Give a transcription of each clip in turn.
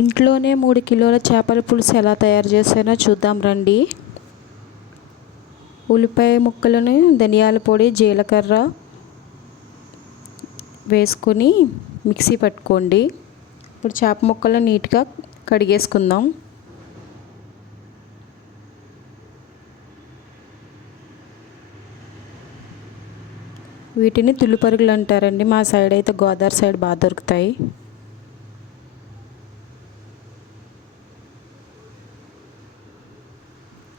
ఇంట్లోనే 3 కిలోల చేపల పులుసు ఎలా తయారు చేసానో చూద్దాం రండి. ఉల్లిపాయ ముక్కలను ధనియాల పొడి జీలకర్ర వేసుకొని మిక్సీ పట్టుకోండి. ఇప్పుడు చేప ముక్కలను నీట్గా కడిగేసుకుందాం. వీటిని తుల్లిపరుగులు అంటారండి. మా సైడ్ అయితే గోదావరి సైడ్ బాగా దొరుకుతాయి.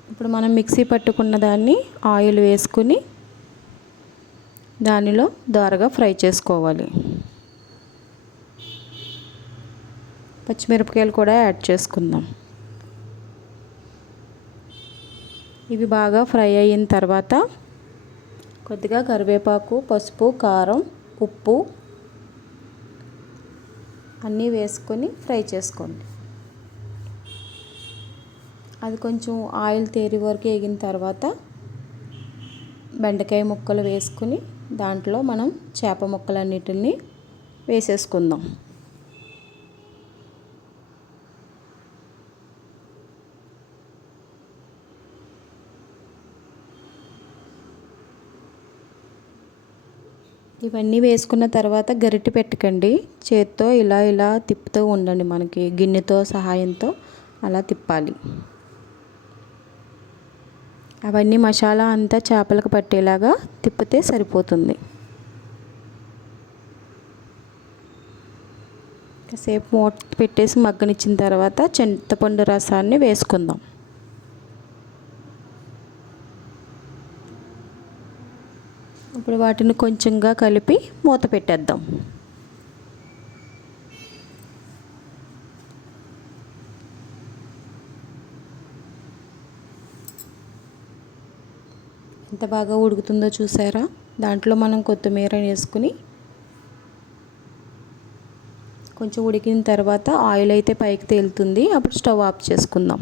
ఇప్పుడు మనం మిక్సీ పట్టుకున్న దాన్ని ఆయిల్ వేసుకుని దానిలో దోరగా ఫ్రై చేసుకోవాలి. పచ్చిమిరపకాయలు కూడా యాడ్ చేసుకుందాం. ఇవి బాగా ఫ్రై అయిన తర్వాత కొద్దిగా కరివేపాకు, పసుపు, కారం, ఉప్పు అన్నీ వేసుకొని ఫ్రై చేసుకోండి. అది కొంచెం ఆయిల్ తేరి వరకు వేగిన తర్వాత బెండకాయ ముక్కలు వేసుకుని దాంట్లో మనం చేప ముక్కలన్నిటిని వేసేసుకుందాం. ఇవన్నీ వేసుకున్న తర్వాత గరిటె పెట్టకండి, చేత్తో ఇలా ఇలా తిప్పుతూ ఉండండి. మనకి గిన్నెతో సహాయంతో అలా తిప్పాలి. అవన్నీ మసాలా అంతా చేపలకు పట్టేలాగా తిప్పితే సరిపోతుంది. కాసేపు మూత పెట్టేసి మగ్గనిచ్చిన తర్వాత చింతపండు రసాన్ని వేసుకుందాం. ఇప్పుడు వాటిని కొంచెంగా కలిపి మూత పెట్టేద్దాం. ఎంత బాగా ఉడుకుతుందో చూసారా? దాంట్లో మనం కొత్తిమీర వేసుకుని కొంచెం ఉడికిన తర్వాత ఆయిల్ అయితే పైకి తేలుతుంది. అప్పుడు స్టవ్ ఆఫ్ చేసుకుందాం.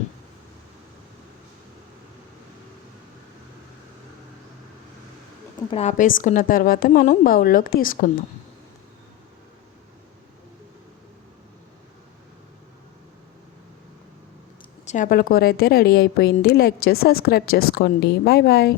ఇప్పుడు ఆపేసుకున్న తర్వాత మనం బౌల్లోకి తీసుకుందాం. చేపల కూర అయితే రెడీ అయిపోయింది. లైక్ చేసి సబ్స్క్రైబ్ చేసుకోండి. Bye bye.